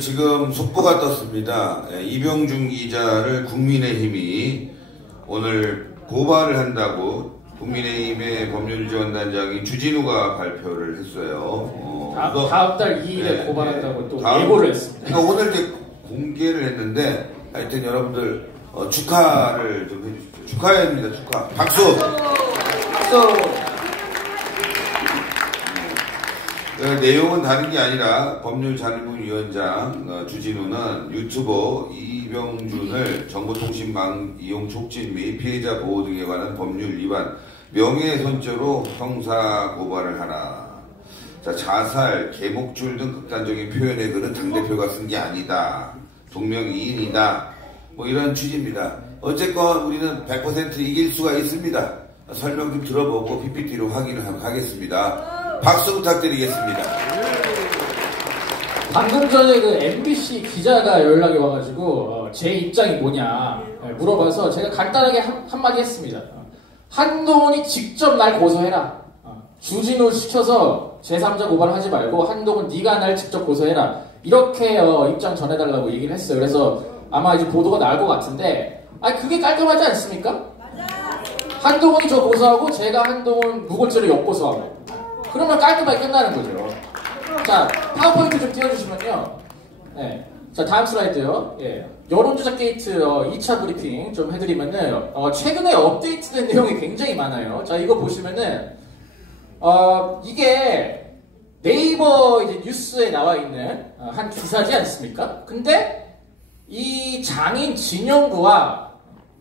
지금 속보가 떴습니다. 이병준 기자를 국민의힘이 오늘 고발을 한다고 국민의힘의 법률지원단장인 주진우가 발표를 했어요. 다음 달 2일에 고발한다고 또 예고를 했습니다. 그러니까 오늘 이제 공개를 했는데 하여튼 여러분들 축하를 좀 해주십시오. 축하합니다. 축하. 박수! 박수! 내용은 다른 게 아니라 법률자문위원장 주진우는 유튜버 이병준을 정보통신망 이용 촉진 및 피해자 보호 등에 관한 법률 위반 명예훼손죄로 형사 고발을 하라. 자, 자살, 개목줄 등 극단적인 표현의 글은 당대표가 쓴 게 아니다. 동명이인이다. 뭐 이런 취지입니다. 어쨌건 우리는 100% 이길 수가 있습니다. 설명 좀 들어보고 PPT로 확인을 하겠습니다. 박수 부탁드리겠습니다. 방금 전에 그 MBC 기자가 연락이 와가지고 제 입장이 뭐냐 물어봐서 제가 간단하게 한마디 했습니다. 한동훈이 직접 날 고소해라. 주진우 시켜서 제3자 고발을 하지 말고 한동훈 네가 날 직접 고소해라. 이렇게 입장 전해달라고 얘기를 했어요. 그래서 아마 이제 보도가 나올 것 같은데 그게 깔끔하지 않습니까? 맞아. 한동훈이 저 고소하고 제가 한동훈 무고죄로 역고소하고 그러면 깔끔하게 끝나는 거죠. 자, 파워포인트 좀 띄워주시면요. 네. 자, 다음 슬라이드요. 예. 여론조사 게이트 2차 브리핑 좀 해드리면은 최근에 업데이트된 내용이 굉장히 많아요. 자, 이거 보시면은 이게 네이버 이제 뉴스에 나와 있는 한 기사지 않습니까? 근데 이 장인 진영구와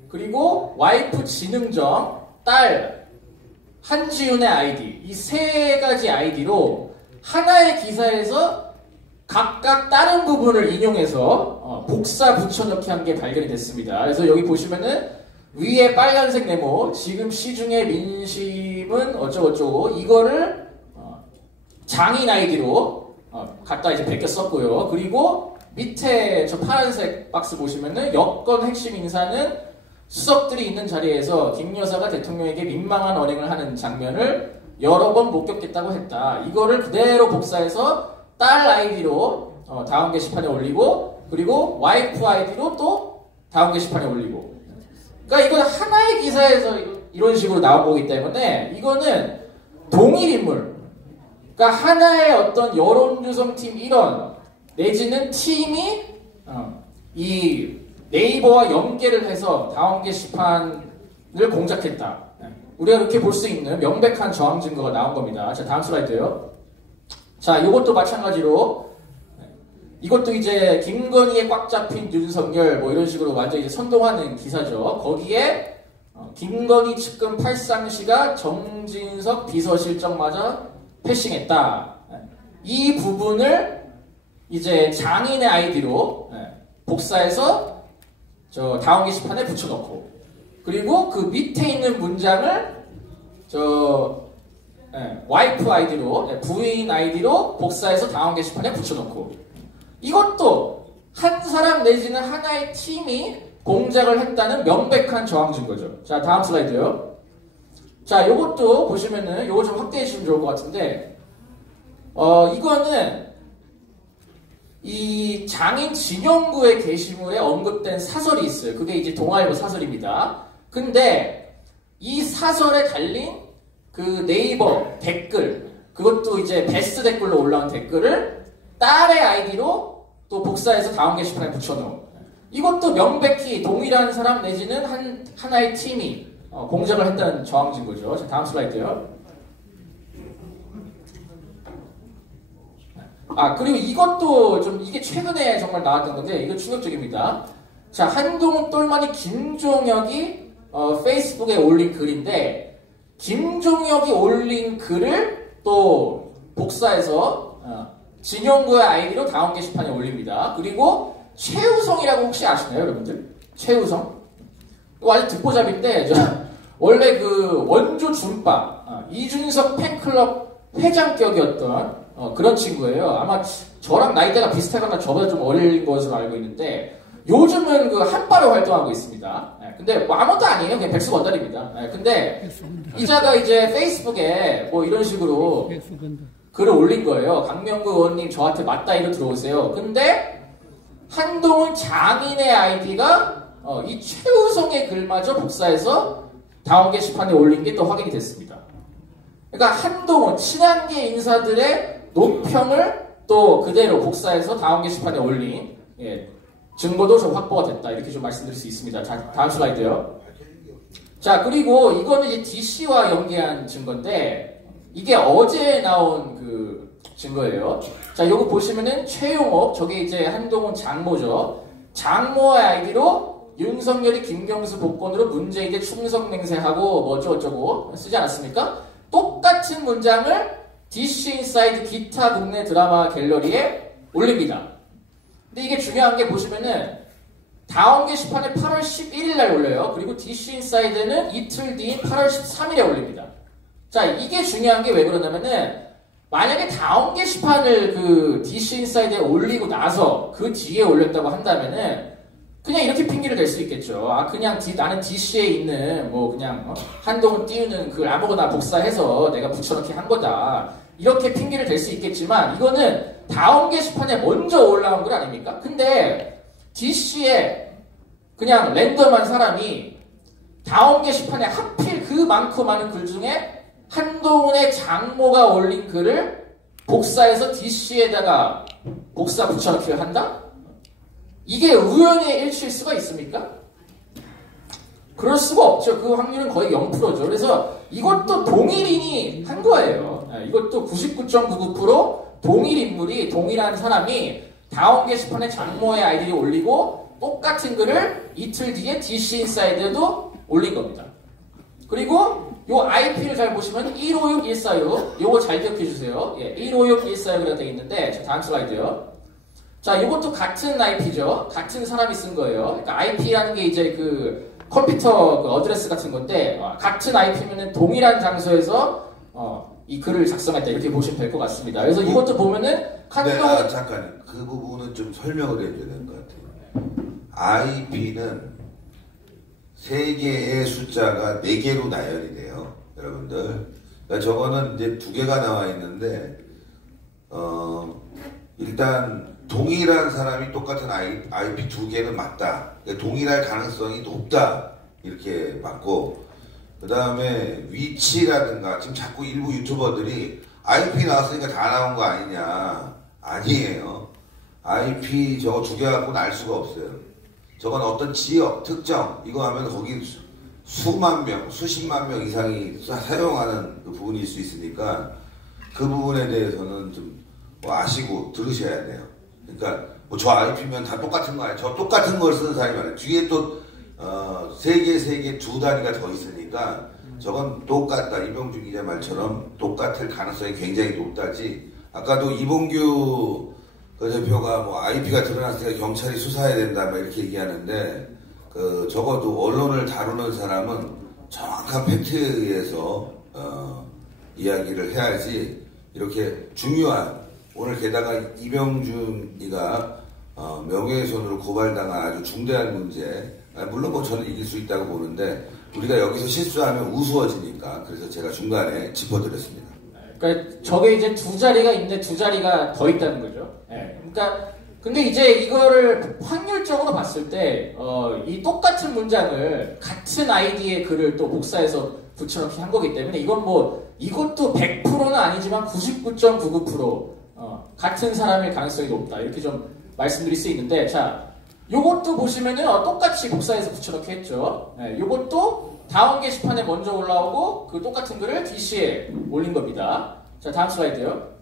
그리고 와이프 진흥정, 딸 한지윤의 아이디, 이 세 가지 아이디로 하나의 기사에서 각각 다른 부분을 인용해서 복사 붙여넣기 한 게 발견이 됐습니다. 그래서 여기 보시면은 위에 빨간색 네모, 지금 시중의 민심은 어쩌고저쩌고 이거를 장인 아이디로 갖다 이제 베껴 썼고요. 그리고 밑에 저 파란색 박스 보시면은 여권 핵심 인사는 수석들이 있는 자리에서 김 여사가 대통령에게 민망한 언행을 하는 장면을 여러 번 목격했다고 했다. 이거를 그대로 복사해서 딸 아이디로 다음 게시판에 올리고 그리고 와이프 아이디로 또 다음 게시판에 올리고 그러니까 이건 하나의 기사에서 이런 식으로 나온 거기 때문에 이거는 동일 인물 그러니까 하나의 어떤 여론조성팀 일원 내지는 팀이 이 네이버와 연계를 해서 다음 게시판을 공작했다. 우리가 이렇게 볼 수 있는 명백한 저항 증거가 나온 겁니다. 자, 다음 슬라이드요. 자, 이것도 마찬가지로 이것도 이제 김건희에 꽉 잡힌 윤석열 뭐 이런 식으로 완전 이제 선동하는 기사죠. 거기에 김건희 측근 팔상시가 정진석 비서실장마저 패싱했다. 이 부분을 이제 장인의 아이디로 복사해서 저 다음 게시판에 붙여넣고 그리고 그 밑에 있는 문장을 와이프 아이디로 부인 아이디로 복사해서 다음 게시판에 붙여넣고 이것도 한 사람 내지는 하나의 팀이 공작을 했다는 명백한 저항 증거죠. 자, 다음 슬라이드요. 자, 요것도 보시면은 요거 좀 확대해 주시면 좋을 것 같은데 이거는 이 장인 진영구의 게시물에 언급된 사설이 있어요. 그게 이제 동아일보 사설입니다. 근데 이 사설에 달린 그 네이버 댓글, 그것도 이제 베스트 댓글로 올라온 댓글을 딸의 아이디로 또 복사해서 다음 게시판에 붙여놓은 이것도 명백히 동일한 사람 내지는 하나의 팀이 공작을 했다는 저항 증거죠. 자, 다음 슬라이드요. 그리고 이것도 좀 이게 최근에 정말 나왔던 건데 이거 충격적입니다. 자, 한동훈 똘마니 김종혁이 페이스북에 올린 글인데 김종혁이 올린 글을 또 복사해서 진영구의 아이디로 다음 게시판에 올립니다. 그리고 최우성이라고 혹시 아시나요, 여러분들? 최우성? 이거 아주 듣보잡인데 원래 그 원조 준빠 이준석 팬클럽 회장격이었던 그런 친구예요. 아마 저랑 나이대가 비슷하거나 저보다 좀 어릴 것으로 알고 있는데 요즘은 그 한바로 활동하고 있습니다. 근데 뭐 아무것도 아니에요. 그냥 백수건달입니다. 근데 이자가 이제 페이스북에 뭐 이런 식으로 글을 올린 거예요. 강명구 의원님 저한테 맞다이로 들어오세요. 근데 한동훈 장인의 아이디가 이 최우성의 글마저 복사해서 다음 게시판에 올린 게 또 확인이 됐습니다. 그러니까 한동훈 친한계 인사들의 논평을 또 그대로 복사해서 다음 게시판에 올린 증거도 좀 확보가 됐다. 이렇게 좀 말씀드릴 수 있습니다. 자, 다음 슬라이드요. 자, 그리고 이거는 이제 DC와 연계한 증거인데 이게 어제 나온 그 증거예요. 자, 요거 보시면은 최용옥, 저게 이제 한동훈 장모죠. 장모의 아이디로 윤석열이 김경수 복권으로 문재인에 충성 맹세하고 뭐 어쩌고저쩌고 쓰지 않았습니까? 똑같은 문장을 DC 인사이드 기타 국내 드라마 갤러리에 올립니다. 근데 이게 중요한 게 보시면은 다음 게시판에 8월 11일 날 올려요. 그리고 DC 인사이드는 이틀 뒤인 8월 13일에 올립니다. 자, 이게 중요한 게 왜 그러냐면은 만약에 다음 게시판을 그 DC 인사이드에 올리고 나서 그 뒤에 올렸다고 한다면은 그냥 이렇게 핑계를 댈 수 있겠죠. 아, 그냥 나는 DC에 있는 뭐 그냥 한동훈 띄우는 그 아무거나 복사해서 내가 붙여넣기 한 거다. 이렇게 핑계를 댈 수 있겠지만 이거는 다음 게시판에 먼저 올라온 건 아닙니까? 근데 DC에 그냥 랜덤한 사람이 다음 게시판에 하필 그 많고 많은 글 중에 한동훈의 장모가 올린 글을 복사해서 DC에다가 복사 붙여넣기를 한다? 이게 우연의 일치일 수가 있습니까? 그럴 수가 없죠. 그 확률은 거의 0%죠. 그래서 이것도 동일인이 한 거예요. 이것도 99.99% 동일 인물이, 동일한 사람이 다음 게시판에 장모의 아이디를 올리고 똑같은 글을 이틀 뒤에 DC 인사이드에도 올린 겁니다. 그리고 요 IP를 잘 보시면 156146 요거 잘 기억해 주세요. 156146이라고 되어 있는데 자, 다음 슬라이드요. 자, 이것도 같은 IP죠. 같은 사람이 쓴 거예요. 그러니까 IP라는 게 이제 그 컴퓨터 그 어드레스 같은 건데 같은 IP면은 동일한 장소에서 이 글을 작성했다 이렇게 보시면 될 것 같습니다. 그래서 이것도 보면은 네, 잠깐 그 부분은 좀 설명을 해줘야 될 것 같아요. IP는 세 개의 숫자가 4개로 나열이 돼요, 여러분들. 그러니까 저거는 이제 2개가 나와 있는데 일단 동일한 사람이 똑같은 IP 2개는 맞다. 그러니까 동일할 가능성이 높다. 이렇게 맞고 그 다음에 위치라든가 지금 자꾸 일부 유튜버들이 IP 나왔으니까 다 나온 거 아니냐. 아니에요. IP 저거 2개 갖고는 알 수가 없어요. 저건 어떤 지역, 특정 이거 하면 거기 수만 명, 수십만 명 이상이 사용하는 그 부분일 수 있으니까 그 부분에 대해서는 좀 아시고 들으셔야 돼요. 그러니까 뭐 저 IP면 다 똑같은 거 아니에요. 저 똑같은 걸 쓰는 사람이 많아요. 뒤에 또 3개, 2단위가 더 있으니까 저건 똑같다. 이병준 기자 말처럼 똑같을 가능성이 굉장히 높다지. 아까도 이봉규 그 대표가 뭐 IP가 드러났으니까 경찰이 수사해야 된다 막 이렇게 얘기하는데 그 적어도 언론을 다루는 사람은 정확한 팩트에 의해서 이야기를 해야지 이렇게 중요한 오늘 게다가 이병준이가 명예훼손으로 고발당한 아주 중대한 문제 물론 뭐 저는 이길 수 있다고 보는데 우리가 여기서 실수하면 우스워지니까 그래서 제가 중간에 짚어드렸습니다. 그러니까 저게 이제 2자리가 있는데 2자리가 더 있다는 거죠. 그러니까 근데 이제 이거를 확률적으로 봤을 때 이 똑같은 문장을 같은 아이디의 글을 또 복사해서 붙여넣기 한 거기 때문에 이건 뭐 이것도 100%는 아니지만 99.99% 같은 사람일 가능성이 높다 이렇게 좀 말씀드릴 수 있는데 자 요것도 보시면은 똑같이 복사해서 붙여넣기 했죠. 요것도 다음 게시판에 먼저 올라오고 그 똑같은 글을 DC에 올린 겁니다. 자, 다음 슬라이드요.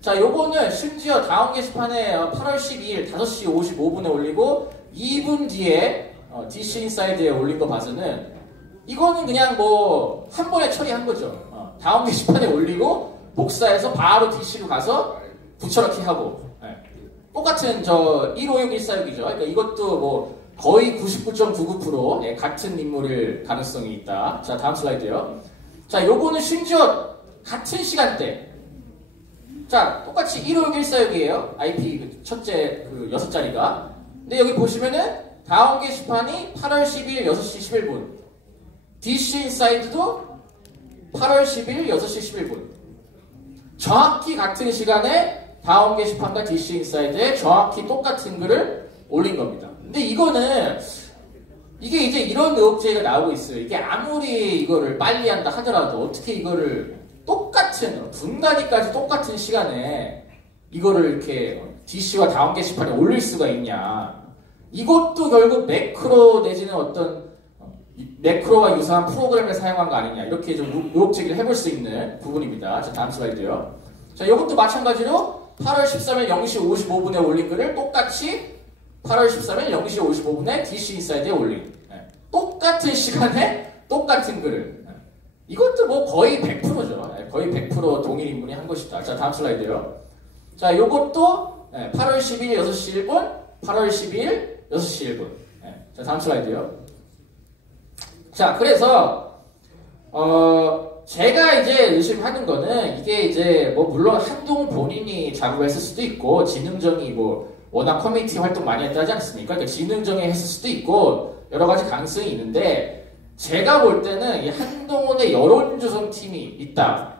자, 요거는 심지어 다음 게시판에 8월 12일 5시 55분에 올리고 2분 뒤에 DC 인사이드에 올린 거 봐서는 이거는 그냥 뭐 한 번에 처리한 거죠. 다음 게시판에 올리고 복사해서 바로 DC로 가서 붙여넣기 하고 똑같은 저 156146이죠. 그러니까 이것도 뭐 거의 99.99% 같은 인물일 가능성이 있다. 자, 다음 슬라이드요. 자, 요거는 심지어 같은 시간대. 자, 똑같이 156146이에요. IP 그 첫째 그 6자리가. 근데 여기 보시면은 다음 게시판이 8월 10일 6시 11분. DC 인사이드도 8월 10일 6시 11분. 정확히 같은 시간에 다음 게시판과 DC 인사이드에 정확히 똑같은 글을 올린 겁니다. 근데 이거는 이게 이제 이런 의혹제기가 나오고 있어요. 이게 아무리 이거를 빨리 한다 하더라도 어떻게 이거를 똑같은 분 단위까지 똑같은 시간에 이거를 이렇게 DC와 다음 게시판에 올릴 수가 있냐. 이것도 결국 매크로 내지는 어떤 매크로와 유사한 프로그램을 사용한 거 아니냐. 이렇게 좀 의혹제기를 해볼 수 있는 부분입니다. 자, 다음 슬라이드요. 자, 이것도 마찬가지로 8월 13일 0시 55분에 올린 글을 똑같이 8월 13일 0시 55분에 DC 인사이드에 올린 똑같은 시간에 똑같은 글을 이것도 뭐 거의 100%죠. 거의 100% 동일 인물이 한 것이다. 자, 다음 슬라이드요. 자, 요것도 8월 12일 6시 1분, 8월 12일 6시 1분. 자, 다음 슬라이드요. 자, 그래서 제가 이제 의심하는 거는 이게 이제 뭐 물론 한동훈 본인이 작업을 했을 수도 있고 진흥정이 뭐 워낙 커뮤니티 활동 많이 했다지 않습니까? 그러니까 진흥정이 했을 수도 있고 여러 가지 가능성이 있는데 제가 볼 때는 이 한동훈의 여론조성 팀이 있다.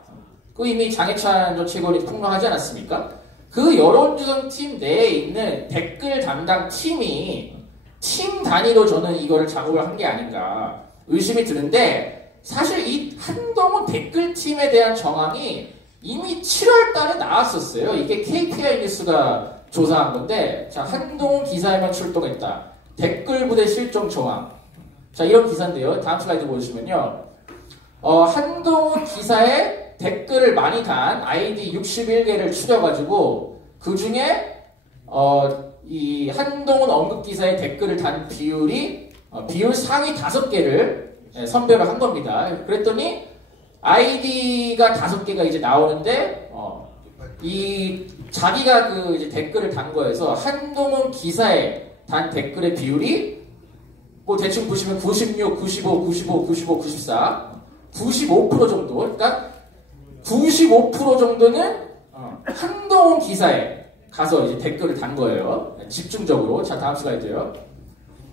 그 이미 장해찬 전 최고위원이 폭로하지 않았습니까? 그 여론조성 팀 내에 있는 댓글 담당 팀이 팀 단위로 저는 이거를 작업을 한 게 아닌가 의심이 드는데 사실 이 한동훈 댓글팀에 대한 정황이 이미 7월 달에 나왔었어요. 이게 KPI 뉴스가 조사한 건데 자, 한동훈 기사에만 출동했다. 댓글 부대 실종 정황. 자, 이런 기사인데요. 다음 슬라이드 보시면요. 한동훈 기사에 댓글을 많이 단 아이디 61개를 추려가지고 그 중에 이 한동훈 언급 기사에 댓글을 단 비율 상위 5개를 선별을 한 겁니다. 그랬더니 아이디가 5개가 이제 나오는데 이 자기가 그 이제 댓글을 단 거에서 한동훈 기사에 단 댓글의 비율이 뭐 대충 보시면 96, 95, 95, 95, 94, 95% 정도. 그러니까 95% 정도는 한동훈 기사에 가서 이제 댓글을 단 거예요. 집중적으로. 자, 다음 슬라이드요.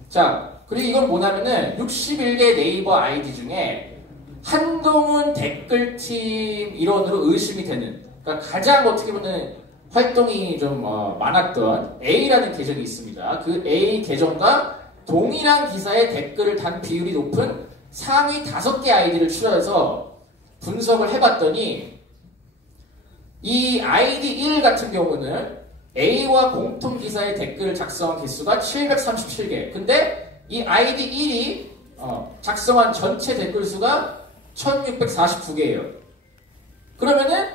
자, 그리고 이건 뭐냐면은 61개 네이버 아이디 중에 한동훈 댓글팀 일원으로 의심이 되는, 그러니까 가장 어떻게 보면 활동이 좀 많았던 A라는 계정이 있습니다. 그 A 계정과 동일한 기사에 댓글을 단 비율이 높은 상위 5개 아이디를 추려서 분석을 해봤더니 이 아이디 1 같은 경우는 A와 공통 기사에 댓글을 작성한 개수가 737개. 근데 이 아이디 1이 작성한 전체 댓글 수가 1649개예요. 그러면은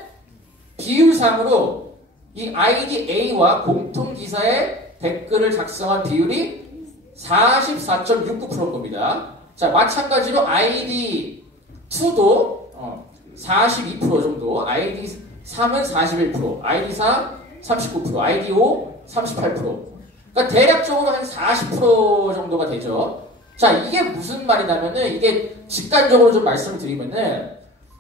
비율상으로 이 아이디 A와 공통 기사에 댓글을 작성한 비율이 44.69%인 겁니다. 자, 마찬가지로 아이디 2도 42% 정도, 아이디 3은 41%, 아이디 4 39%, 아이디 5 38%. 그러니까 대략적으로 한 40% 정도가 되죠. 자, 이게 무슨 말이냐면은 이게 직관적으로 좀 말씀을 드리면은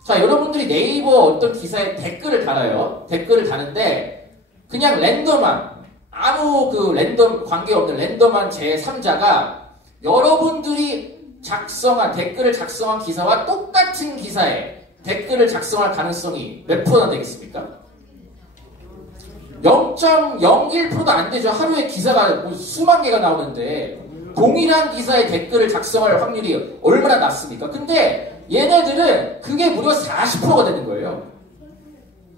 자, 여러분들이 네이버 어떤 기사에 댓글을 달아요. 댓글을 다는데 그냥 랜덤한 아무 그 랜덤 관계없는 랜덤한 제3자가 여러분들이 작성한 댓글을 작성한 기사와 똑같은 기사에 댓글을 작성할 가능성이 몇 프로나 되겠습니까? 0.01%도 안 되죠. 하루에 기사가 뭐 수만 개가 나오는데 동일한 기사에 댓글을 작성할 확률이 얼마나 낮습니까? 근데 얘네들은 그게 무려 40%가 되는 거예요.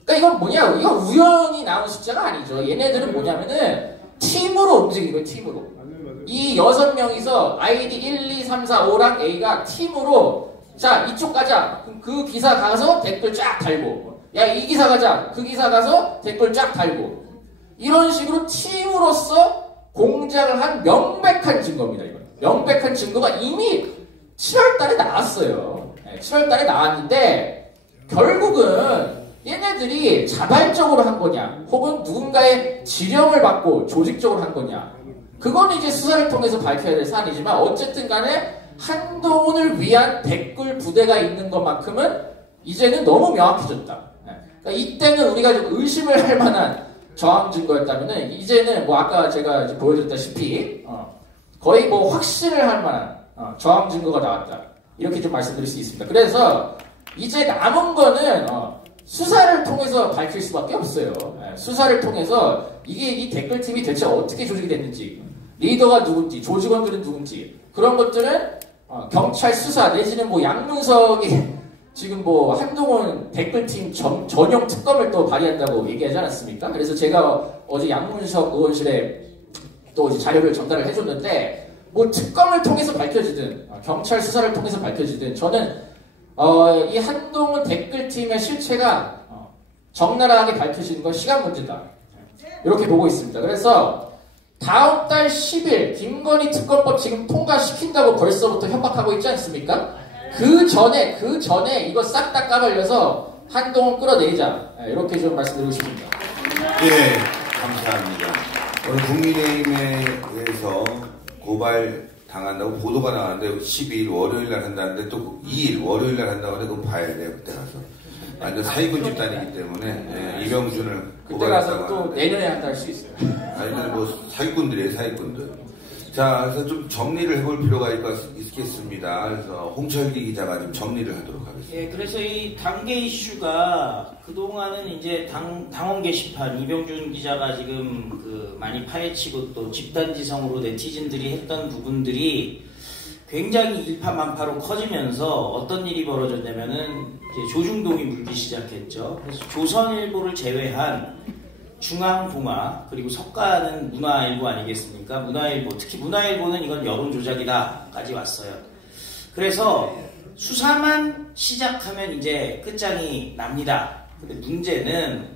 그러니까 이건 뭐냐? 이건 우연히 나온 숫자가 아니죠. 얘네들은 뭐냐면은 팀으로 움직이는 거예요. 팀으로. 이 6명이서 아이디 1, 2, 3, 4, 5랑 A가 팀으로 자, 이쪽 가자. 그 기사 가서 댓글 쫙 달고. 야, 이 기사 가자. 그 기사 가서 댓글 쫙 달고. 이런 식으로 팀으로서 공작을 한 명백한 증거입니다. 이건. 명백한 증거가 이미 7월 달에 나왔어요. 7월 달에 나왔는데 결국은 얘네들이 자발적으로 한 거냐 혹은 누군가의 지령을 받고 조직적으로 한 거냐 그건 이제 수사를 통해서 밝혀야 될 사안이지만 어쨌든 간에 한동훈을 위한 댓글 부대가 있는 것만큼은 이제는 너무 명확해졌다. 그러니까 이때는 우리가 좀 의심을 할 만한 저항 증거였다면은 이제는 뭐 아까 제가 이제 보여드렸다시피 거의 뭐 확신을 할 만한 저항 증거가 나왔다. 이렇게 좀 말씀드릴 수 있습니다. 그래서 이제 남은 거는 수사를 통해서 밝힐 수밖에 없어요. 수사를 통해서 이 댓글팀이 대체 어떻게 조직이 됐는지, 리더가 누군지, 조직원들은 누군지, 그런 것들은 경찰 수사 내지는 뭐 양문석이 지금 뭐 한동훈 댓글팀 전용 특검을 또 발의한다고 얘기하지 않았습니까? 그래서 제가 어제 양문석 의원실에 또 이제 자료를 전달을 해줬는데, 뭐 특검을 통해서 밝혀지든 경찰 수사를 통해서 밝혀지든 저는 이 한동훈 댓글팀의 실체가 적나라하게 밝혀지는 건 시간 문제다, 이렇게 보고 있습니다. 그래서 다음 달 10일 김건희 특검법 지금 통과시킨다고 벌써부터 협박하고 있지 않습니까? 그 전에 이거 싹 다 까발려서 한동훈 끌어내리자, 이렇게 좀 말씀드리고 싶습니다. 예, 감사합니다. 오늘 국민의힘에 의해서 고발 당한다고 보도가 나왔는데 12일 월요일 날 한다는데 또 2일 월요일 날 한다고 하는데 그거 봐야 돼요. 그때 가서. 완전 사기꾼 집단이기 때문에 이병준을 그때 가서 또 내년에 한다 할 수 있어요. 아니 뭐 사기꾼들이에요, 사기꾼들. 자, 그래서 좀 정리를 해볼 필요가 있겠습니다. 그래서 홍철기 기자가 좀 정리를 하도록 하겠습니다. 예, 그래서 이 당계 이슈가 그동안은 이제 당원 게시판 이병준 기자가 지금 많이 파헤치고 또 집단지성으로 네티즌들이 했던 부분들이 굉장히 일파만파로 커지면서 어떤 일이 벌어졌냐면은 이제 조중동이 물기 시작했죠. 그래서 조선일보를 제외한 중앙동아 그리고 석가는 문화일보 아니겠습니까? 문화일보, 특히 문화일보는 이건 여론조작이다까지 왔어요. 그래서 수사만 시작하면 이제 끝장이 납니다. 근데 문제는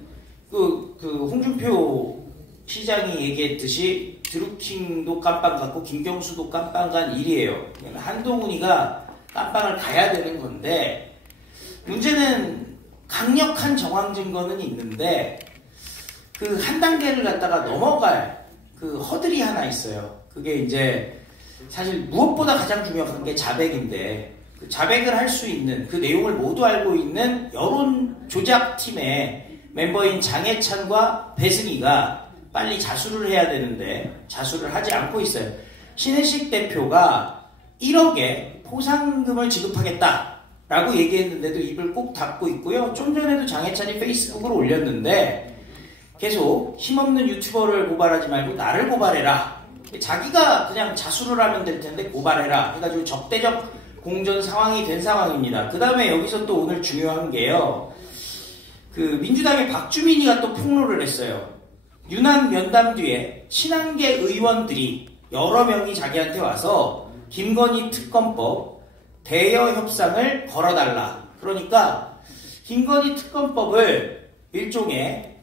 홍준표 시장이 얘기했듯이 드루킹도 깜빵 갔고 김경수도 깜빵 간 일이에요. 한동훈이가 깜빵을 가야 되는 건데, 문제는 강력한 정황 증거는 있는데 한 단계를 갖다가 넘어갈 허들이 하나 있어요. 그게 이제 사실 무엇보다 가장 중요한 게 자백인데, 자백을 할 수 있는 그 내용을 모두 알고 있는 여론 조작팀의 멤버인 장해찬과 배승희가 빨리 자수를 해야 되는데 자수를 하지 않고 있어요. 신혜식 대표가 1억의 포상금을 지급하겠다라고 얘기했는데도 입을 꼭 닫고 있고요. 좀 전에도 장해찬이 페이스북으로 올렸는데 계속 힘없는 유튜버를 고발하지 말고 나를 고발해라. 자기가 그냥 자수를 하면 될 텐데 고발해라 해가지고 적대적 공전 상황이 된 상황입니다. 그 다음에 여기서 또 오늘 중요한 게요. 민주당의 박주민이가 또 폭로를 했어요. 유난 면담 뒤에 친한계 의원들이 여러 명이 자기한테 와서 김건희 특검법 대여 협상을 걸어달라. 그러니까 김건희 특검법을 일종의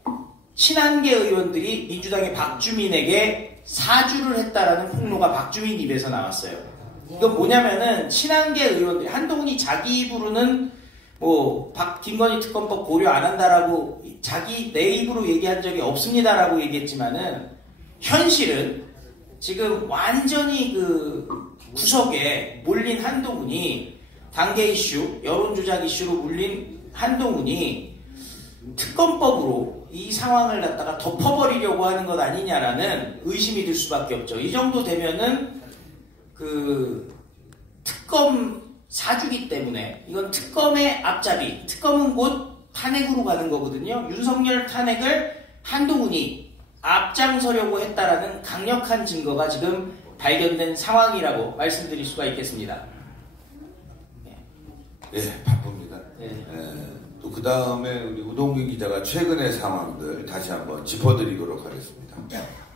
친한계 의원들이 민주당의 박주민에게 사주를 했다라는 폭로가 박주민 입에서 나왔어요. 이건 뭐냐면은 친한계 의원들이, 한동훈이 자기 입으로는 김건희 특검법 고려 안 한다라고 내 입으로 얘기한 적이 없습니다라고 얘기했지만은 현실은 지금 완전히 구석에 몰린 한동훈이, 당계 이슈, 여론조작 이슈로 몰린 한동훈이 특검법으로 이 상황을 갖다가 덮어버리려고 하는 것 아니냐라는 의심이 들 수밖에 없죠. 이 정도 되면은 특검 사주기 때문에 이건 특검의 앞잡이, 특검은 곧 탄핵으로 가는 거거든요. 윤석열 탄핵을 한동훈이 앞장서려고 했다라는 강력한 증거가 지금 발견된 상황이라고 말씀드릴 수가 있겠습니다. 예, 바쁩니다. 예. 또 그 다음에 우리 우동균 기자가 최근의 상황들 다시 한번 짚어드리도록 하겠습니다.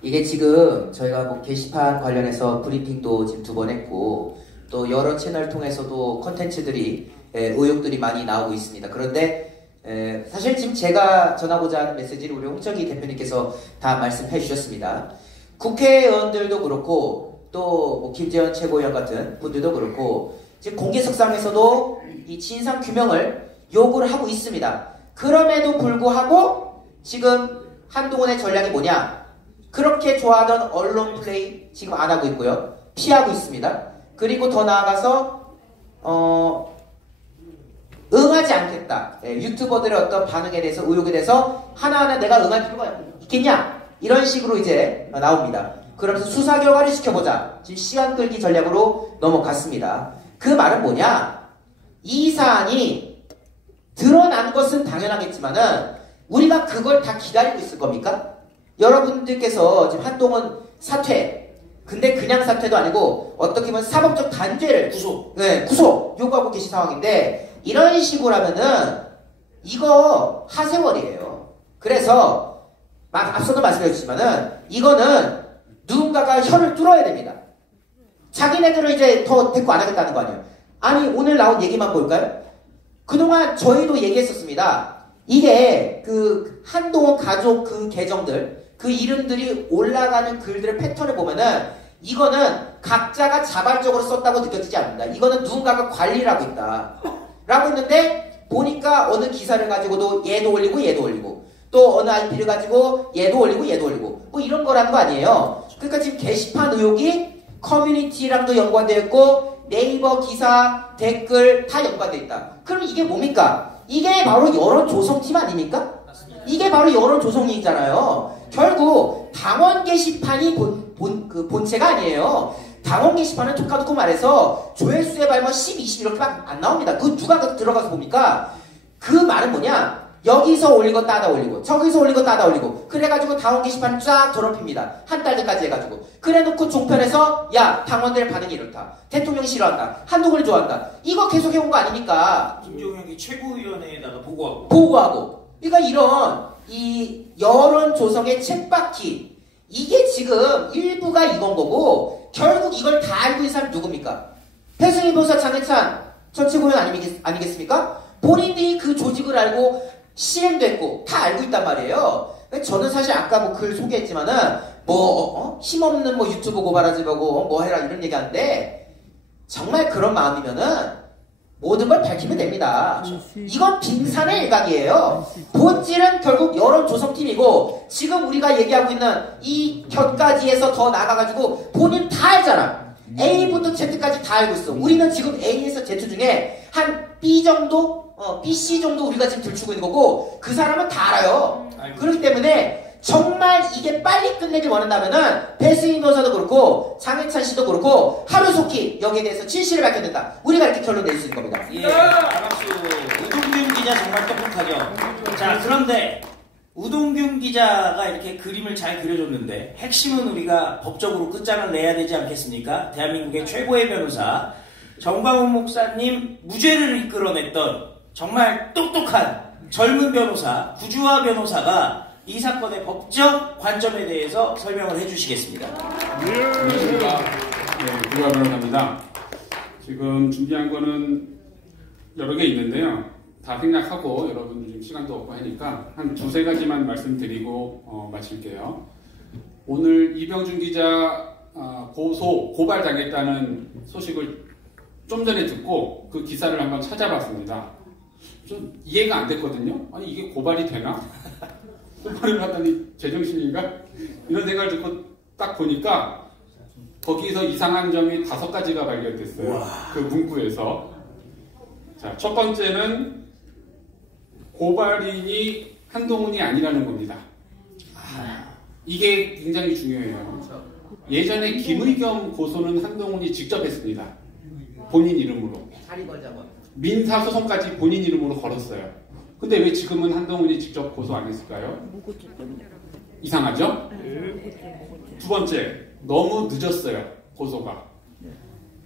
이게 지금 저희가 뭐 게시판 관련해서 브리핑도 지금 2번 했고, 또 여러 채널 통해서도 컨텐츠들이 의혹들이 많이 나오고 있습니다. 그런데 사실 지금 제가 전하고자 하는 메시지를 우리 홍철기 대표님께서 다 말씀해 주셨습니다. 국회의원들도 그렇고 또 뭐 김재현 최고위원 같은 분들도 그렇고 지금 공개석상에서도 이 진상 규명을 요구를 하고 있습니다. 그럼에도 불구하고 지금 한동훈의 전략이 뭐냐? 그렇게 좋아하던 언론 플레이 지금 안 하고 있고요. 피하고 있습니다. 그리고 더 나아가서 응하지 않겠다. 유튜버들의 어떤 반응에 대해서, 의혹에 대해서 하나하나 내가 응할 필요가 있겠냐? 이런 식으로 이제 나옵니다. 그러면서 수사 결과를 지켜보자. 지금 시간 끌기 전략으로 넘어갔습니다. 그 말은 뭐냐? 이 사안이 드러난 것은 당연하겠지만은 우리가 그걸 다 기다리고 있을 겁니까? 여러분들께서 지금 한동훈 사퇴, 근데 그냥 사퇴도 아니고 어떻게 보면 사법적 단죄를 구속 요구하고 계신 상황인데, 이런 식으로 하면은 이거 하세월이에요. 그래서 앞서도 말씀해주시지만은 이거는 누군가가 혀를 뚫어야 됩니다. 자기네들은 이제 더 대꾸 안 하겠다는 거 아니에요. 아니, 오늘 나온 얘기만 볼까요? 그동안 저희도 얘기했었습니다. 이게 그 한동훈 가족 그 계정들, 그 이름들이 올라가는 글들의 패턴을 보면은 이거는 각자가 자발적으로 썼다고 느껴지지 않는다. 이거는 누군가가 관리를 하고 있다 라고 했는데, 보니까 어느 기사를 가지고도 얘도 올리고 얘도 올리고, 또 어느 IP를 가지고 얘도 올리고 얘도 올리고, 뭐 이런 거라는 거 아니에요. 그러니까 지금 게시판 의혹이 커뮤니티랑도 연관되어 있고 네이버 기사, 댓글 다 연관되어 있다. 그럼 이게 뭡니까? 이게 바로 여론 조성팀 아닙니까? 이게 바로 여론 조성이잖아요. 결국 당원 게시판이 본체가 아니에요. 당원 게시판은 톡카톡 말해서 조회수에 발면 10, 20 이렇게만 안 나옵니다. 그 누가 들어가서 봅니까? 그 말은 뭐냐? 여기서 올린 거 따다 올리고 저기서 올린 거 따다 올리고 그래가지고 당원 게시판 쫙 더럽힙니다. 한 달 전까지 해가지고. 그래놓고 종편에서 야, 당원들 반응이 이렇다, 대통령이 싫어한다, 한동훈을 좋아한다, 이거 계속 해온 거 아닙니까? 김종혁이 최고위원회에다가 보고하고. 그러니까 이런 이 여론 조성의 쳇바퀴, 이게 지금 일부가 이건 거고, 결국 이걸 다 알고 있는 사람 누굽니까? 배승희 변호사, 장해찬 전 최고위원 아니겠습니까? 본인들이 그 조직을 알고 실행됐고 다 알고 있단 말이에요. 저는 사실 아까 뭐 글 소개했지만은 힘없는 뭐 유튜브 고발하지 말고 뭐 해라 이런 얘기하는데, 정말 그런 마음이면은 모든 걸 밝히면 됩니다. 이건 빙산의 일각이에요. 본질은 결국 여론 조성팀이고, 지금 우리가 얘기하고 있는 이 곁가지에서 더 나가가지고 본인 다 알잖아. A부터 Z까지 다 알고 있어. 우리는 지금 A에서 Z 중에 한 B 정도, B, C 정도 우리가 지금 들추고 있는 거고, 그 사람은 다 알아요. 그렇기 때문에 정말 이게 빨리 끝내길 원한다면은 배승희 변호사도 그렇고 장해찬 씨도 그렇고 하루속히 여기에 대해서 진실을 밝혀야 된다. 우리가 이렇게 결론 낼 수 있는 겁니다. 예, 박수. 우동균 기자 정말 똑똑하죠. 자, 그런데 우동균 기자가 이렇게 그림을 잘 그려줬는데, 핵심은 우리가 법적으로 끝장을 내야 되지 않겠습니까? 대한민국의 최고의 변호사 정광훈 목사님 무죄를 이끌어냈던 정말 똑똑한 젊은 변호사 구주화 변호사가 이 사건의 법적 관점에 대해서 설명을 해주시겠습니다. 안녕하십니까. 네, 구주화 변호사입니다. 지금 준비한 거는 여러 개 있는데요. 다 생략하고 여러분 지금 시간도 없고 하니까 한 두세 가지만 말씀드리고 마칠게요. 오늘 이병준 기자 고발당했다는 소식을 좀 전에 듣고 그 기사를 한번 찾아봤습니다. 좀 이해가 안 됐거든요. 아니, 이게 고발이 되나? 고발을 하다니 제정신인가? 이런 생각을 듣고 딱 보니까 거기서 이상한 점이 5가지가 발견됐어요. 우와. 그 문구에서. 자, 첫 번째는 고발인이 한동훈이 아니라는 겁니다. 이게 굉장히 중요해요. 예전에 김의겸 고소는 한동훈이 직접 했습니다. 본인 이름으로. 민사소송까지 본인 이름으로 걸었어요. 근데 왜 지금은 한동훈이 직접 고소 안 했을까요? 이상하죠? 두 번째, 너무 늦었어요. 고소가.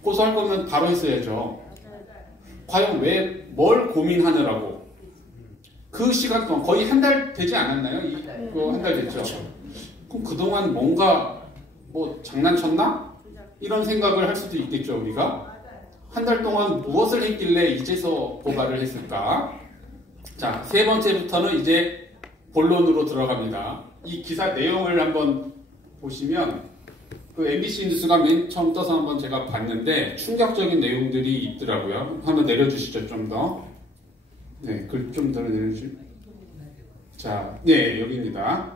고소할 거면 바로 했어야죠. 과연 왜 뭘 고민하느라고 그 시간 동안 거의 한 달 되지 않았나요? 이거 한 달 됐죠. 그럼 그동안 뭔가 뭐 장난쳤나? 이런 생각을 할 수도 있겠죠. 우리가 한 달 동안 무엇을 했길래 이제서 고발을 했을까? 자, 세 번째부터는 이제 본론으로 들어갑니다. 이 기사 내용을 한번 보시면 그 MBC 뉴스가 맨 처음 떠서 한번 제가 봤는데 충격적인 내용들이 있더라고요. 한번 내려주시죠, 좀 더. 네, 글 좀 더 내려주시죠. 자, 네, 여기입니다.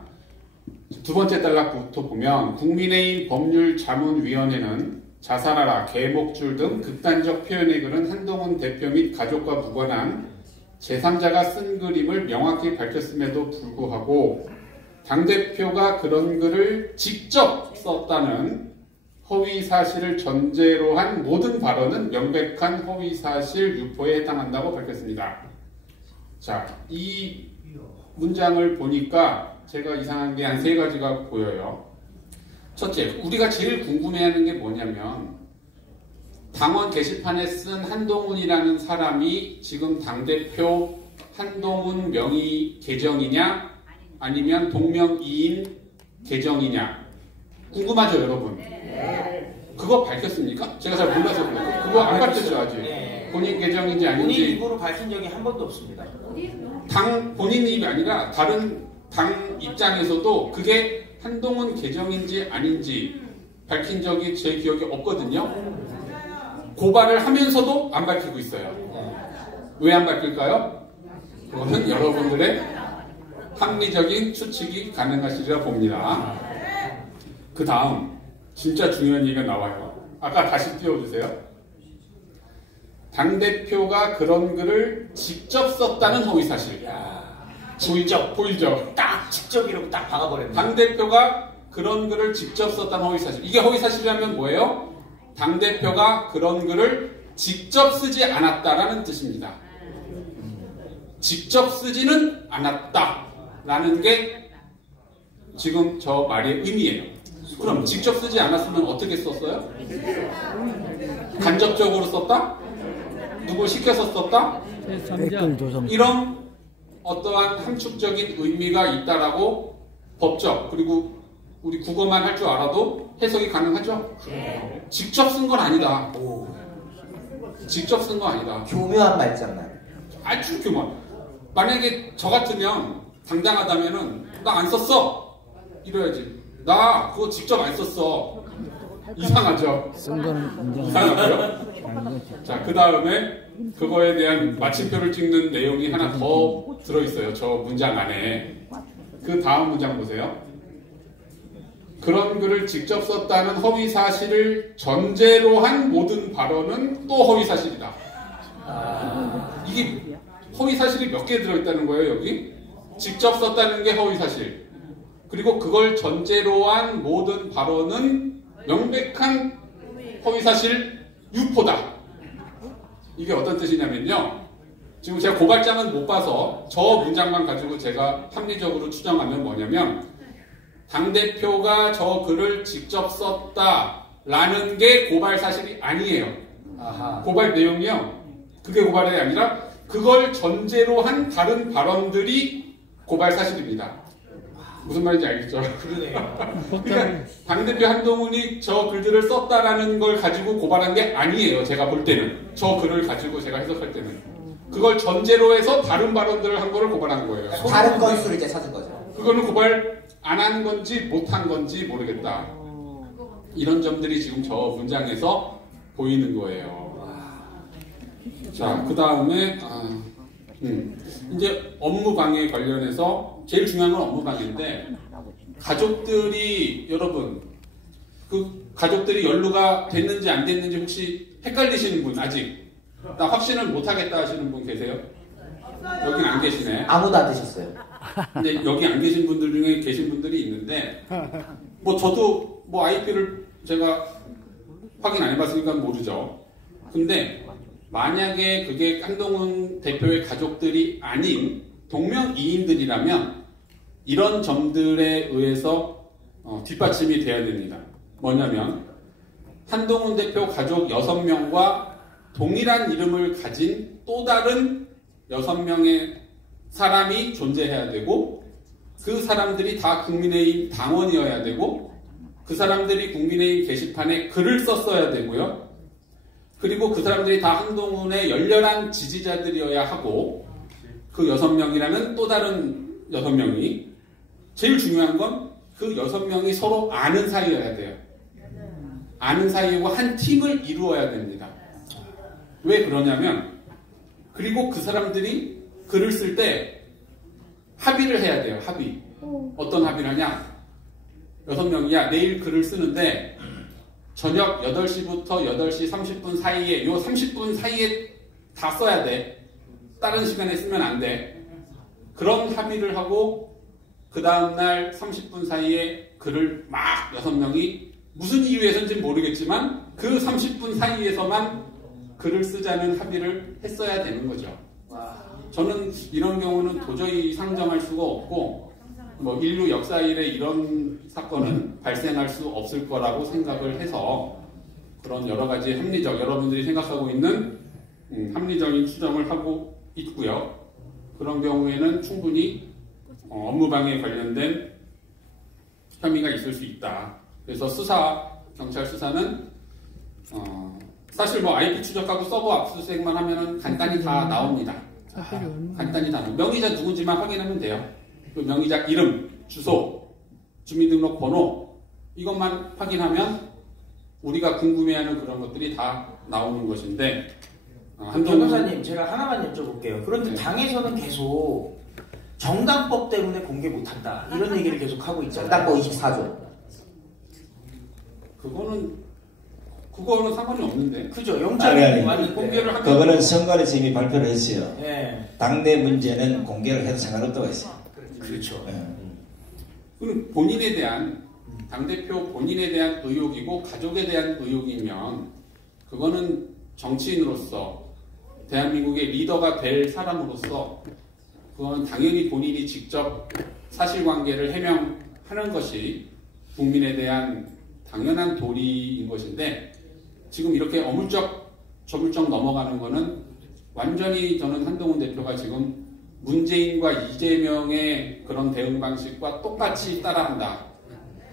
두 번째 단락부터 보면 국민의힘 법률자문위원회는 자살하라, 개목줄 등 극단적 표현의 글은 한동훈 대표 및 가족과 무관한 제3자가 쓴 그림을 명확히 밝혔음에도 불구하고 당대표가 그런 글을 직접 썼다는 허위 사실을 전제로 한 모든 발언은 명백한 허위 사실 유포에 해당한다고 밝혔습니다. 자, 이 문장을 보니까 제가 이상한 게 한 3가지가 보여요. 첫째, 우리가 제일 궁금해하는 게 뭐냐면 당원 게시판에 쓴 한동훈이라는 사람이 지금 당대표 한동훈 명의 계정이냐 아니면 동명이인 계정이냐 궁금하죠, 여러분? 그거 밝혔습니까? 제가 잘 몰라서 그래요. 그거 안 밝혔죠, 아직. 본인 계정인지 아닌지. 본인 입으로 밝힌 적이 한 번도 없습니다. 당 본인 입이 아니라 다른 당 입장에서도 그게 한동훈 계정인지 아닌지 밝힌 적이 제 기억에 없거든요. 고발을 하면서도 안 밝히고 있어요. 왜 안 밝힐까요? 그거는 여러분들의 합리적인 추측이 가능하시리라 봅니다. 그 다음 진짜 중요한 얘기가 나와요. 아까 다시 띄워주세요. 당대표가 그런 글을 직접 썼다는 허위사실. 직접. 보이죠? 딱 직접이라고 딱 박아버렸네. 당대표가 그런 글을 직접 썼다는 허위사실. 이게 허위사실이라면 뭐예요? 당대표가 그런 글을 직접 쓰지 않았다라는 뜻입니다. 직접 쓰지는 않았다라는 게 지금 저 말의 의미예요. 그럼 직접 쓰지 않았으면 어떻게 썼어요? 간접적으로 썼다? 누굴 시켜서 썼다? 이런 어떠한 함축적인 의미가 있다라고 법적 그리고 우리 국어만 할 줄 알아도 해석이 가능하죠? 직접 쓴 건 아니다. 직접 쓴 건 아니다. 교묘한 말장난. 아주 교묘한. 만약에 저 같으면 당당하다면은 나 안 썼어 이래야지. 나 그거 직접 안 썼어. 이상하죠? 쓴 거는 인정. 이상하고요. 자, 그 다음에 그거에 대한 마침표를 찍는 내용이 하나 더 들어있어요. 저 문장 안에. 그 다음 문장 보세요. 그런 글을 직접 썼다는 허위 사실을 전제로 한 모든 발언은 또 허위 사실이다. 이게 허위 사실이 몇 개 들어있다는 거예요, 여기? 직접 썼다는 게 허위 사실. 그리고 그걸 전제로 한 모든 발언은 명백한 허위사실 유포다. 이게 어떤 뜻이냐면요. 지금 제가 고발장은 못 봐서 저 문장만 가지고 제가 합리적으로 추정하면 뭐냐면 당대표가 저 글을 직접 썼다라는 게 고발 사실이 아니에요. 고발 내용이요. 그게 고발이 아니라 그걸 전제로 한 다른 발언들이 고발 사실입니다. 무슨 말인지 알겠죠? 그러니까 당대표 한동훈이 저 글들을 썼다라는 걸 가지고 고발한 게 아니에요. 제가 볼 때는. 저 글을 가지고 제가 해석할 때는. 그걸 전제로 해서 다른 발언들을 한 거를 고발한 거예요. 다른 건수를 이제 찾은 거죠. 그거는 고발 안 한 건지 못 한 건지 모르겠다. 이런 점들이 지금 저 문장에서 보이는 거예요. 자, 그 다음에 이제 업무 방해 관련해서 제일 중요한 건 업무 방해인데 가족들이 여러분 그 가족들이 연루가 됐는지 안 됐는지 혹시 헷갈리시는 분 아직 나 확신을 못 하겠다 하시는 분 계세요? 여긴 안 계시네. 아무도 안 드셨어요. 근데 여기 안 계신 분들 중에 계신 분들이 있는데 뭐 저도 뭐 IP를 제가 확인 안 해봤으니까 모르죠. 근데 만약에 그게 한동훈 대표의 가족들이 아닌 동명이인들이라면 이런 점들에 의해서 뒷받침이 돼야 됩니다. 뭐냐면 한동훈 대표 가족 6명과 동일한 이름을 가진 또 다른 6명의 사람이 존재해야 되고 그 사람들이 다 국민의힘 당원이어야 되고 그 사람들이 국민의힘 게시판에 글을 썼어야 되고요. 그리고 그 사람들이 다 한동훈의 열렬한 지지자들이어야 하고 그 6명이라는 또 다른 6명이 제일 중요한 건 그 6명이 서로 아는 사이여야 돼요. 아는 사이이고 한 팀을 이루어야 됩니다. 왜 그러냐면 그리고 그 사람들이 글을 쓸 때 합의를 해야 돼요. 합의. 어떤 합의를 하냐? 6명이야. 내일 글을 쓰는데 저녁 8시부터 8시 30분 사이에 요 30분 사이에 다 써야 돼. 다른 시간에 쓰면 안 돼. 그런 합의를 하고 그 다음날 30분 사이에 글을 막 6명이 무슨 이유에서인지 모르겠지만 그 30분 사이에서만 글을 쓰자는 합의를 했어야 되는 거죠. 저는 이런 경우는 도저히 상정할 수가 없고 뭐 인류 역사 이래 이런 사건은 발생할 수 없을 거라고 생각을 해서 그런 여러 가지 합리적 여러분들이 생각하고 있는 합리적인 추정을 하고 있고요. 그런 경우에는 충분히 업무방해에 관련된 혐의가 있을 수 있다. 그래서 경찰 수사는 사실 뭐 IP 추적하고 서버 압수수색만 하면은 간단히 다 나옵니다. 간단히 다 명의자 누군지만 확인하면 돼요. 그 명의자 이름, 주소, 주민등록번호 이것만 확인하면 우리가 궁금해하는 그런 것들이 다 나오는 것인데 변호사님 제가 하나만 여쭤볼게요. 그런데 네. 당에서는 계속 정당법 때문에 공개 못한다 이런 얘기를 계속 하고 있잖아요. 정당법 24조. 그거는 상관이 없는데. 그죠? 영장이 아니. 왔는데 공개를 하면 그거는 선관위에서 이미 발표를 했어요. 네. 당내 문제는 공개를 해도 상관없다고 했어요. 그렇죠. 예. 그럼 본인에 대한 당대표 본인에 대한 의혹이고 가족에 대한 의혹이면 그거는 정치인으로서 대한민국의 리더가 될 사람으로서 그건 당연히 본인이 직접 사실관계를 해명하는 것이 국민에 대한 당연한 도리인 것인데 지금 이렇게 저물쩍 넘어가는 거는 완전히 저는 한동훈 대표가 지금 문재인과 이재명의 그런 대응 방식과 똑같이 따라한다.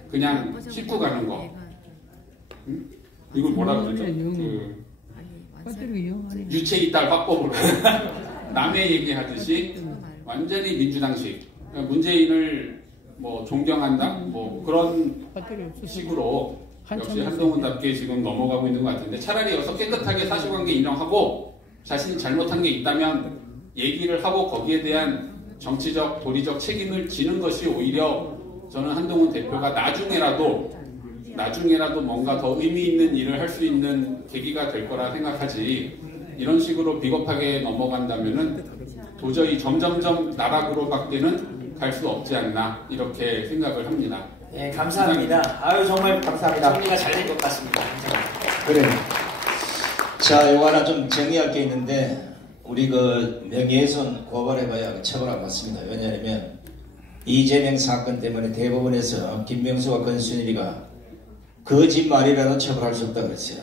그냥 싣고 가는 거. 응? 이걸 뭐라 그러죠? 유체이탈 화법으로 남의 얘기하듯이 완전히 민주당식. 그러니까 문재인을 뭐 존경한다. 뭐 그런 식으로 역시 한동훈답게 지금 넘어가고 있는 것 같은데 차라리 여기서 깨끗하게 사실관계 인정하고 자신이 잘못한 게 있다면 얘기를 하고 거기에 대한 정치적, 도리적 책임을 지는 것이 오히려 저는 한동훈 대표가 나중에라도 뭔가 더 의미 있는 일을 할 수 있는 계기가 될 거라 생각하지 이런 식으로 비겁하게 넘어간다면은 도저히 점점점 나락으로 밖에는 갈 수 없지 않나 이렇게 생각을 합니다. 네, 감사합니다. 아유 정말 감사합니다. 정리가 잘 된 것 같습니다. 그래. 자, 요거 하나 좀 정리할 게 있는데 우리 그 명예훼손 고발해봐야 처벌 안 받습니다. 왜냐하면 이재명 사건 때문에 대법원에서 김명수와 권순일이가 거짓말이라도 처벌할 수 없다고 그랬어요.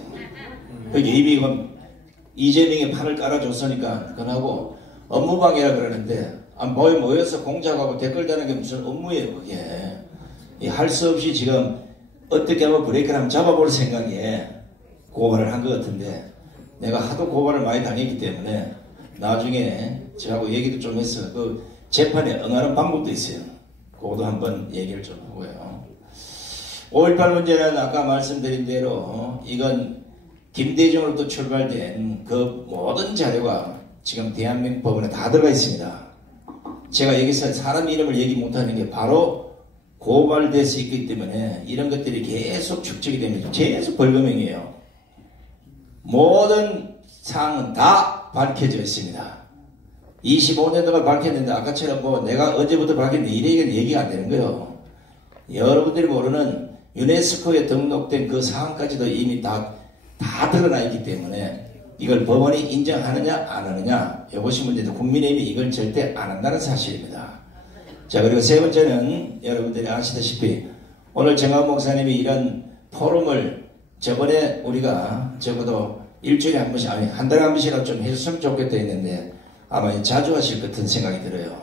이미 이재명의 판을 깔아줬으니까 그거하고 업무방해라 그러는데 모여서 공작하고 댓글 다는 게 무슨 업무예요 그게. 할 수 없이 지금 어떻게 하면 브레이크를 한번 잡아볼 생각에 고발을 한 것 같은데 내가 하도 고발을 많이 당했기 때문에 나중에 저하고 얘기도 좀 해서 그 재판에 응하는 방법도 있어요. 그것도 한번 얘기를 좀 하고요. 5.18 문제는 아까 말씀드린 대로 이건 김대중으로부터 출발된 그 모든 자료가 지금 대한민국 법원에 다 들어가 있습니다. 제가 여기서 사람 이름을 얘기 못하는 게 바로 고발될 수 있기 때문에 이런 것들이 계속 축적이 됩니다. 계속 벌금형이에요. 모든 사항은 다 밝혀져 있습니다. 25년 동안 밝혔는데 아까처럼 뭐 내가 언제부터 밝혔는데 이런 얘기가 안 되는 거예요. 여러분들이 모르는 유네스코에 등록된 그 사항까지도 이미 다 드러나 있기 때문에 이걸 법원이 인정하느냐 안 하느냐 이것이 문제인데 국민의힘이 이걸 절대 안 한다는 사실입니다. 자, 그리고 세 번째는 여러분들이 아시다시피 오늘 정한 목사님이 이런 포럼을 저번에 우리가 적어도 일주일에 한 번씩 아니 한 달에 한 번씩이라도 좀 해줬으면 좋겠다 했는데 아마 자주 하실 것 같은 생각이 들어요.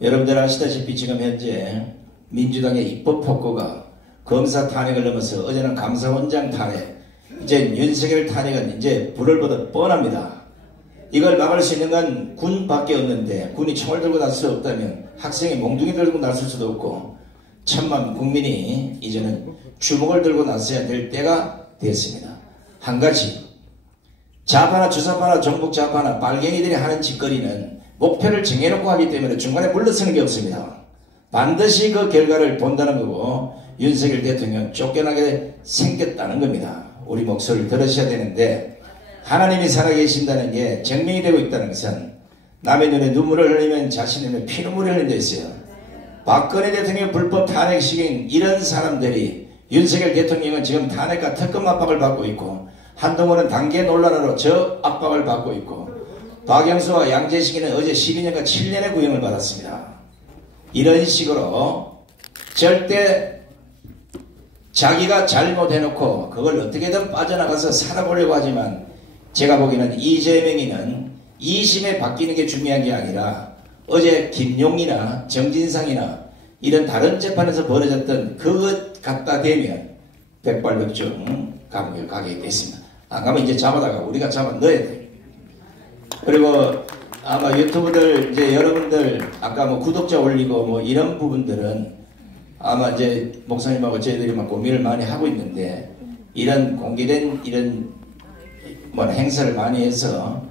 여러분들 아시다시피 지금 현재 민주당의 입법 폭거가 검사 탄핵을 넘어서 어제는 감사원장 탄핵 이제 윤석열 탄핵은 이제 불을 보듯 뻔합니다. 이걸 막을 수 있는 건 군밖에 없는데 군이 총을 들고 나설 수 없다면 학생이 몽둥이 들고 나설 수도 없고 천만 국민이 이제는 주먹을 들고 나서야 될 때가 됐습니다. 한 가지 좌파나 주사파나 종북 좌파나 빨갱이들이 하는 짓거리는 목표를 정해놓고 하기 때문에 중간에 물러서는 게 없습니다. 반드시 그 결과를 본다는 거고 윤석열 대통령 쫓겨나게 생겼다는 겁니다. 우리 목소리를 들으셔야 되는데 하나님이 살아계신다는 게 증명이 되고 있다는 것은 남의 눈에 눈물을 흘리면 자신의 눈에 피눈물을 흘린 데 있어요. 박근혜 대통령 불법 탄핵시킨 이런 사람들이 윤석열 대통령은 지금 탄핵과 특검 압박을 받고 있고 한동훈은 단계 논란으로 저 압박을 받고 있고 박영수와 양재식이는 어제 12년과 7년의 구형을 받았습니다. 이런 식으로 절대 자기가 잘못해놓고 그걸 어떻게든 빠져나가서 살아보려고 하지만 제가 보기에는 이재명이는 2심에 바뀌는 게 중요한 게 아니라 어제 김용이나 정진상이나 이런 다른 재판에서 벌어졌던 그것 갖다 대면 백발백중 감옥에 가게 됐습니다. 안 가면 이제 잡아다가 우리가 잡아 넣어야 돼. 그리고 아마 유튜브들 이제 여러분들 아까 뭐 구독자 올리고 뭐 이런 부분들은 아마 이제 목사님하고 저희들이 막 고민을 많이 하고 있는데 이런 공개된 이런 뭐 행사를 많이 해서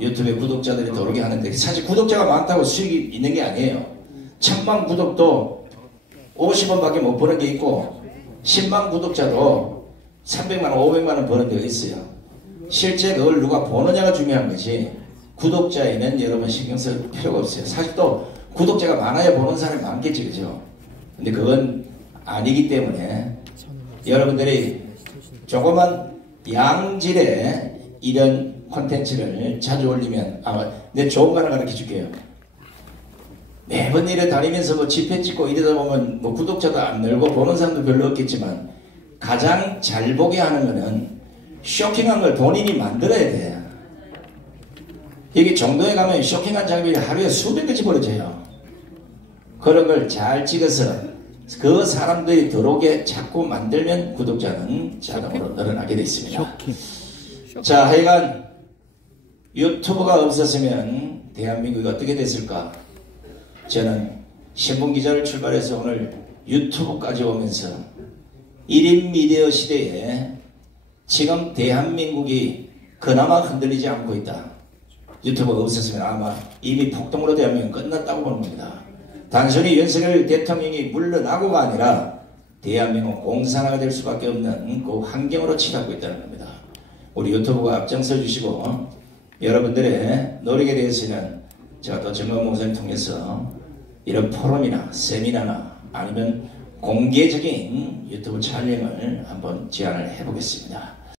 유튜브에 구독자들이 들어오게 하는데 사실 구독자가 많다고 수익이 있는 게 아니에요. 1000만 구독도 50원밖에 못 버는 게 있고 10만 구독자도 300만 원, 500만 원 버는 데가 있어요. 실제 그걸 누가 보느냐가 중요한 거지 구독자에는 여러분 신경 쓸 필요가 없어요. 사실 또 구독자가 많아야 보는 사람이 많겠지, 그죠? 근데 그건 아니기 때문에 여러분들이 조그만 양질의 이런 콘텐츠를 자주 올리면 아마 내 좋은 거 하나 가르쳐 줄게요. 매번 이래 다니면서 뭐 집회 찍고 이러다 보면 뭐 구독자도 안 늘고 보는 사람도 별로 없겠지만 가장 잘 보게 하는 거는 쇼킹한 걸 본인이 만들어야 돼. 여기 정도에 가면 쇼킹한 장면이 하루에 수백 개씩 벌어져요. 그런 걸 잘 찍어서 그 사람들이 들어오게 자꾸 만들면 구독자는 자동으로 늘어나게 돼 있습니다. 자, 하여간 유튜브가 없었으면 대한민국이 어떻게 됐을까? 저는 신문기자를 출발해서 오늘 유튜브까지 오면서 1인 미디어 시대에 지금 대한민국이 그나마 흔들리지 않고 있다. 유튜브가 없었으면 아마 이미 폭동으로 대한민국은 끝났다고 보는 겁니다. 단순히 윤석열 대통령이 물러나고가 아니라 대한민국 공산화가 될 수밖에 없는 그 환경으로 치닫고 있다는 겁니다. 우리 유튜브가 앞장서 주시고 여러분들의 노력에 대해서는 제가 또 정광 목사님 통해서 이런 포럼이나 세미나나 아니면 공개적인 유튜브 촬영을 한번 제안을 해보겠습니다.